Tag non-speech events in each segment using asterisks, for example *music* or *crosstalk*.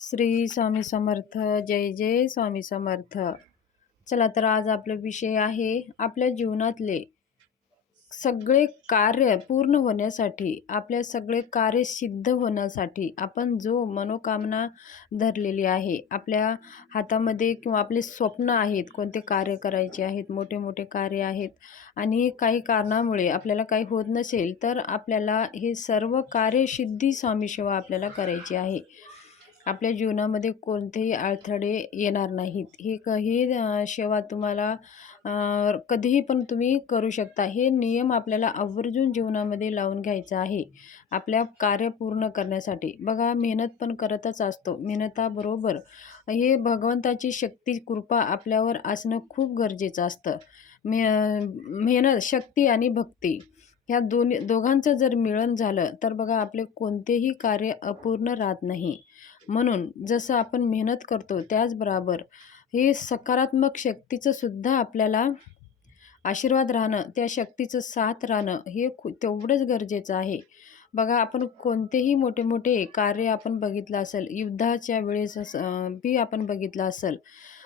श्री स्वामी समर्थ जय जय स्वामी समर्थ. चला तर आज आपला विषय आहे आपल्या जीवनातले सगळे कार्य पूर्ण होण्यासाठी आपल्या सगळे कार्य सिद्ध होण्यासाठी आपण जो मनोकामना धरलेली आहे आपल्या हातामध्ये किंवा आपले स्वप्न आहेत कोणते कार्य करायचे आहेत मोठे मोठे कार्य आहेत आणि काही कारणामुळे आपल्याला काही होत नसेल तर आपल्याला हे सर्व कार्यसिद्धी स्वामी सेवा आपल्याला करायची आहे. आपल्या जीवनामध्ये कोणतेही अडथळे येणार नाहीत. ही क ही सेवा तुम्हाला कधीही पण तुम्ही करू शकता. हे नियम आपल्याला आवर्जून जीवनामध्ये लावून घ्यायचं आहे. आपल्या कार्य पूर्ण करण्यासाठी. बघा मेहनत पण करतच असतो. मेहनताबरोबर हे भगवंताची शक्ती कृपा आपल्यावर असणं खूप गरजेचं असतं. मे मेहनत शक्ती आणि भक्ती ह्या दोन्ही दोघांचं जर मिळन झालं तर बघा आपले कोणतेही कार्य अपूर्ण राहत नाही. म्हणून जसं आपण मेहनत करतो त्याचबरोबर हे सकारात्मक शक्तीचं सुद्धा आपल्याला आशीर्वाद राहणं त्या शक्तीचं साथ राहणं हे खू तेवढंच गरजेचं आहे. बघा आपण कोणतेही मोठे मोठे कार्य आपण बघितलं असेल युद्धाच्या वेळेस बी आपण बघितलं असेल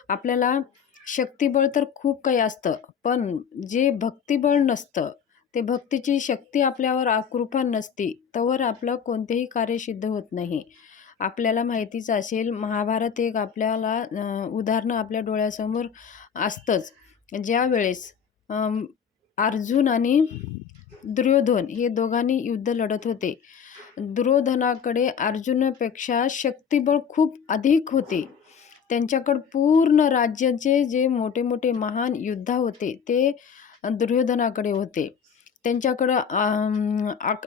आपल्याला शक्तिबळ तर खूप काही असतं पण जे भक्तिबळ नसतं ते भक्तीची शक्ती आपल्यावर आकृपा कृपा नसती तवर आपलं कोणतेही कार्य सिद्ध होत नाही. आपल्याला माहितीच असेल महाभारत एक आपल्याला उदाहरणं आपल्या डोळ्यासमोर असतंच. ज्यावेळेस अर्जुन आणि दुर्योधन हे दोघांनी युद्ध लढत होते. दुर्योधनाकडे अर्जुनापेक्षा शक्तिबळ खूप अधिक होते. त्यांच्याकडं पूर्ण राज्याचे जे मोठे मोठे महान योद्धा होते ते दुर्योधनाकडे होते. त्यांच्याकडं अम, अक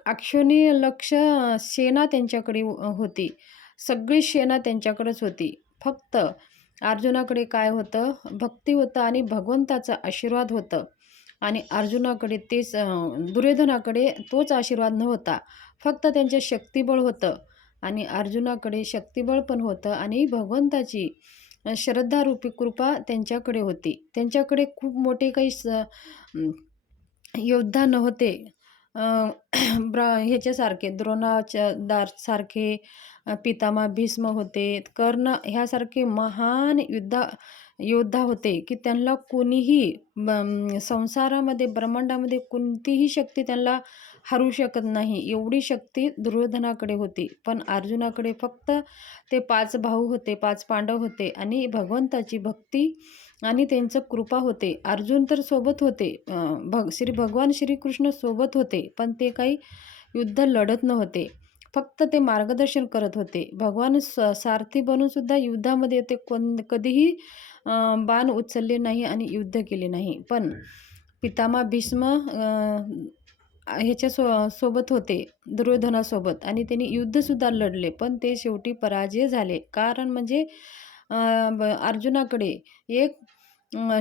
लक्ष सेना त्यांच्याकडे होती. सगळी सेना त्यांच्याकडेच होती. फक्त अर्जुनाकडे काय होतं? भक्ती होतं आणि भगवंताचा आशीर्वाद होतं. आणि अर्जुनाकडे तेच दुर्योधनाकडे तोच आशीर्वाद नव्हता. फक्त त्यांच्या शक्तिबळ होतं. आणि अर्जुनाकडे शक्तिबळ पण होतं आणि भगवंताची श्रद्धारूपी कृपा त्यांच्याकडे होती. त्यांच्याकडे खूप मोठे काही स योद्धा नव्हते *clears throat* ब्रा ब्र ह्याच्यासारखे द्रोणाचार्य सारखे पितामह भीष्म होते. कर्ण ह्यासारखे महान युद्धा योद्धा होते की त्यांना कोणीही ब संसारामध्ये ब्रह्मांडामध्ये कोणतीही शक्ती त्यांना हरू शकत नाही. एवढी शक्ती दुर्योधनाकडे होती. पण अर्जुनाकडे फक्त ते पाच भाऊ होते पाच पांडव होते आणि भगवंताची भक्ती आणि त्यांचं कृपा होते. अर्जुन तर सोबत होते. भग श्री भगवान श्रीकृष्ण सोबत होते पण ते काही युद्ध लढत नव्हते. फक्त ते मार्गदर्शन करत होते. भगवान स सारथी बनूनसुद्धा युद्धामध्ये ते कोण कधीही बाण उचलले नाही आणि युद्ध केले नाही. पण पितामह भीष्म ह्याच्या सो सोबत होते दुर्योधनासोबत. आणि त्यांनी युद्धसुद्धा लढले पण ते शेवटी पराजय झाले. कारण म्हणजे ब- अर्जुनाकडे एक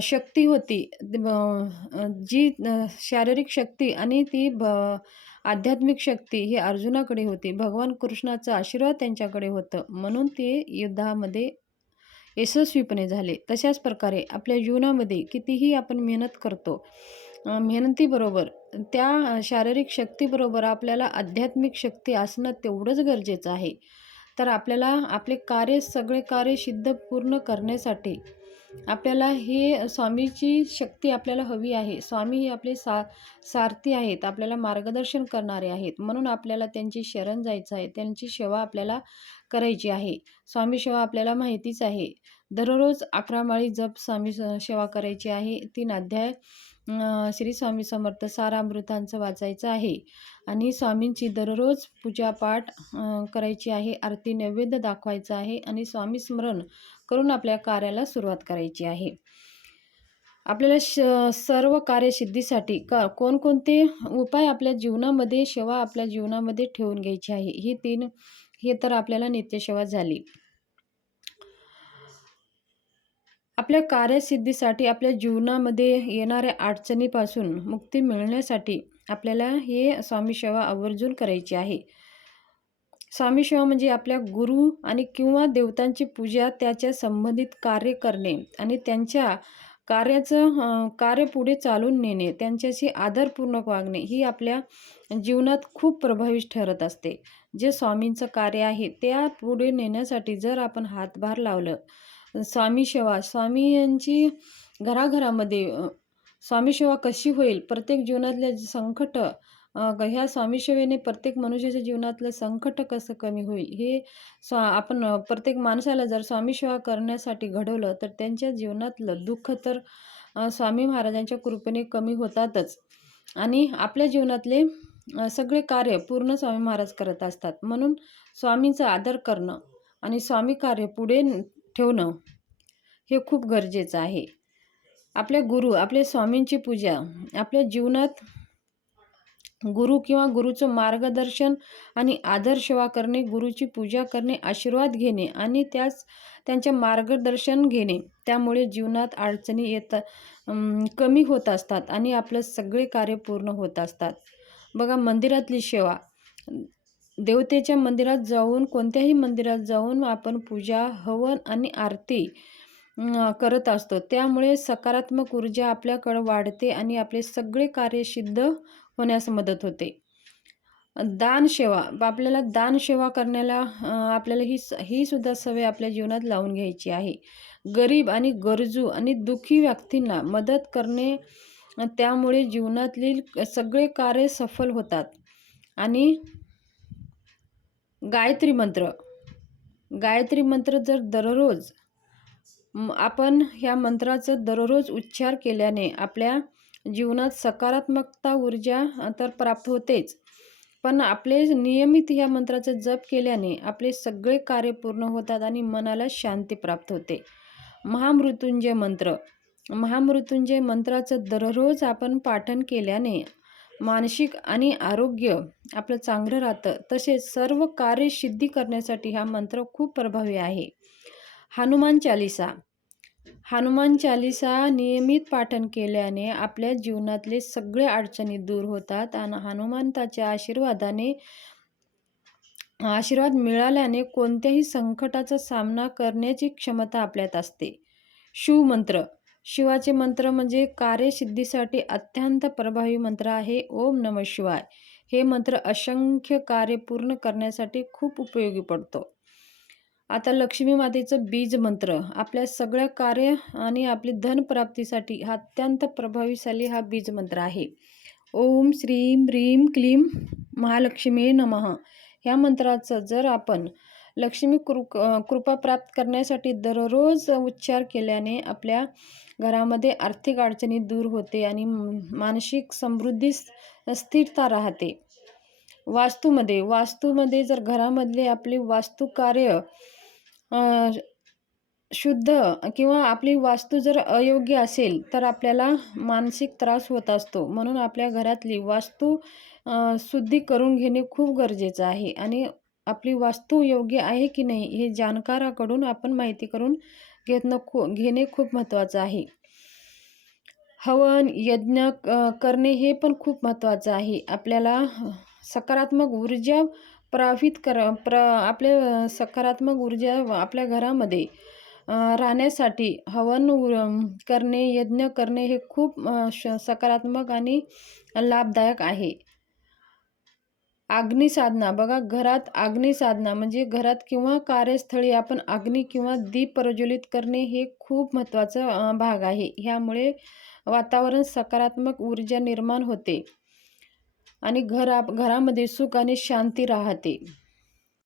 शक्ती होती. ब- जी शारीरिक शक्ती आणि ती ब आध्यात्मिक शक्ती ही अर्जुनाकडे होती. भगवान कृष्णाचा आशीर्वाद त्यांच्याकडे होतं. म्हणून ते युद्धामध्ये यशस्वीपणे झाले. तशाच प्रकारे आपल्या जीवनामध्ये कितीही आपण मेहनत करतो मेहनतीबरोबर त्या शारीरिक शक्तीबरोबर आपल्याला आध्यात्मिक शक्ती असणं तेवढंच गरजेचं आहे. तर आपल्याला आपले कार्य सगळे कार्य सिद्ध पूर्ण करण्यासाठी आपल्याला हे स्वामीची शक्ती आपल्याला हवी आहे. स्वामी हे आपले सा सारथी आहेत आपल्याला मार्गदर्शन करणारे आहेत. म्हणून आपल्याला त्यांची शरण जायचं आहे त्यांची सेवा आपल्याला करायची आहे. स्वामी सेवा आपल्याला माहितीच आहे. दररोज अकरा माळी जप स्वामी सेवा करायची आहे. तीन अध्याय श्री स्वामी समर्थ सारामृतांचं वाचायचं आहे. आणि स्वामींची दररोज पूजापाठ करायची आहे. आरती नैवेद्य दाखवायचं आहे. आणि स्वामी स्मरण करून आपल्या कार्याला सुरुवात करायची आहे. आपल्याला श सर्व कार्यसिद्धीसाठी का कोणकोणते उपाय आपल्या जीवनामध्ये सेवा आपल्या जीवनामध्ये ठेवून घ्यायची आहे? ही तीन हे तर आपल्याला नित्यसेवा झाली. आपल्या कार्यसिद्धीसाठी आपल्या जीवनामध्ये येणाऱ्या अडचणीपासून मुक्ती मिळण्यासाठी आपल्याला हे स्वामी सेवा आवर्जून करायची आहे. स्वामी सेवा म्हणजे आपल्या गुरु आणि किंवा देवतांची पूजा त्याच्या संबंधित कार्य करणे आणि त्यांच्या कार्याचं कार्य पुढे चालून नेणे त्यांच्याशी आदरपूर्वक वागणे ही आपल्या जीवनात खूप प्रभावी ठरत असते. जे स्वामींचं कार्य आहे त्या पुढे नेण्यासाठी जर आपण हातभार लावलं स्वामी सेवा स्वामी यांची घराघरामध्ये स्वामी सेवा कशी होईल? प्रत्येक जीवनातल्या संकट ह्या स्वामी सेवेने प्रत्येक मनुष्याच्या जीवनातलं संकट कसं कमी होईल? हे स्वा आपण प्रत्येक माणसाला जर स्वामी सेवा करण्यासाठी घडवलं तर त्यांच्या जीवनातलं दुःख तर स्वामी महाराजांच्या कृपेने कमी होतातच. आणि आपल्या जीवनातले सगळे कार्य पूर्ण स्वामी महाराज करत असतात. म्हणून स्वामींचा आदर करणं आणि स्वामी कार्य पुढे ठेवणं हे खूप गरजेचं आहे. आपल्या गुरु आपल्या स्वामींची पूजा आपल्या जीवनात गुरु किंवा गुरुचं मार्गदर्शन आणि आदर सेवा करणे गुरुची पूजा करणे आशीर्वाद घेणे आणि त्याच त्यांचे मार्गदर्शन घेणे त्यामुळे जीवनात अडचणी येतात कमी होत असतात आणि आपलं सगळे कार्य पूर्ण होत असतात. बघा मंदिरातली सेवा देवतेच्या मंदिरात जाऊन कोणत्याही मंदिरात जाऊन आपण पूजा हवन आणि आरती करत असतो. त्यामुळे सकारात्मक ऊर्जा आपल्याकडं वाढते आणि आपले सगळे कार्य सिद्ध होण्यास मदत होते. दानसेवा आपल्याला दानसेवा करण्याला आपल्याला ही स- ही सुद्धा सवय आपल्या जीवनात लावून घ्यायची आहे. गरीब आणि गरजू आणि दुःखी व्यक्तींना मदत करणे त्यामुळे जीवनातील सगळे कार्य सफल होतात. आणि गायत्री मंत्र. गायत्री मंत्र जर दररोज म- आपण ह्या मंत्राचं दररोज उच्चार केल्याने आपल्या जीवनात सकारात्मकता ऊर्जा तर प्राप्त होतेच. पण आपले नियमित ह्या मंत्राचं जप केल्याने आपले सगळे कार्य पूर्ण होतात आणि मनाला शांती प्राप्त होते. महामृत्युंजय मंत्र. महामृत्युंजय मंत्राचं दररोज आपण पाठन केल्याने मानसिक आणि आरोग्य आपलं चांगलं राहतं. तसेच सर्व कार्य सिद्धी करण्यासाठी हा मंत्र खूप प्रभावी आहे. हनुमान चालिसा. हनुमान चालिसा नियमित पाठन केल्याने आपल्या जीवनातले सगळे अडचणी दूर होतात आणि हनुमंताच्या आशीर्वादाने आशीर्वाद मिळाल्याने कोणत्याही संकटाचा सामना करण्याची क्षमता आपल्यात असते. शिवमंत्र शिवाचे मंत्र म्हणजे कार्यसिद्धीसाठी अत्यंत प्रभावी मंत्र आहे. ओम नम शिवाय. हे मंत्र असंख्य कार्य पूर्ण करण्यासाठी खूप उपयोगी पडतो. आता लक्ष्मी मातेचं बीज मंत्र. आपल्या सगळ्या कार्य आणि आपली धनप्राप्तीसाठी हा अत्यंत प्रभावीशाली हा बीज मंत्र आहे. ओम श्रीम ह्रीम क्लीम महालक्ष्मी नमः. ह्या मंत्राचं जर आपण लक्ष्मी कृ कृपा प्राप्त करण्यासाठी दररोज उच्चार केल्याने आपल्या घरामध्ये आर्थिक अडचणी दूर होते आणि मानसिक समृद्धी स्थिरता राहते. वास्तूमध्ये वास्तूमध्ये जर घरामधले आपले वास्तुकार्य शुद्ध किंवा आपली वास्तू जर अयोग्य असेल तर आपल्याला मानसिक त्रास होत असतो. म्हणून आपल्या घरातली वास्तू शुद्धी करून घेणे खूप गरजेचं आहे. आणि आपली वास्तू योग्य आहे की नाही हे जाणकाराकडून आपण माहिती करून घेतणं खू घेणे खूप महत्त्वाचं आहे. हवन यज्ञ करणे हे पण खूप महत्त्वाचं आहे. आपल्याला सकारात्मक ऊर्जा प्रवित कर प्र आपल्या सकारात्मक ऊर्जा आपल्या घरामध्ये राहण्यासाठी हवन करणे यज्ञ करणे हे खूप श- सकारात्मक आणि लाभदायक आहे. अग्निसाधना. बघा घरात अग्निसाधना म्हणजे घरात किंवा कार्यस्थळी आपण अग्नी किंवा दीप प्रज्वलित करणे हे खूप महत्त्वाचा भाग आहे. ह्यामुळे वातावरण सकारात्मक ऊर्जा निर्माण होते आणि घर आप घरामध्ये सुख आणि शांती राहते.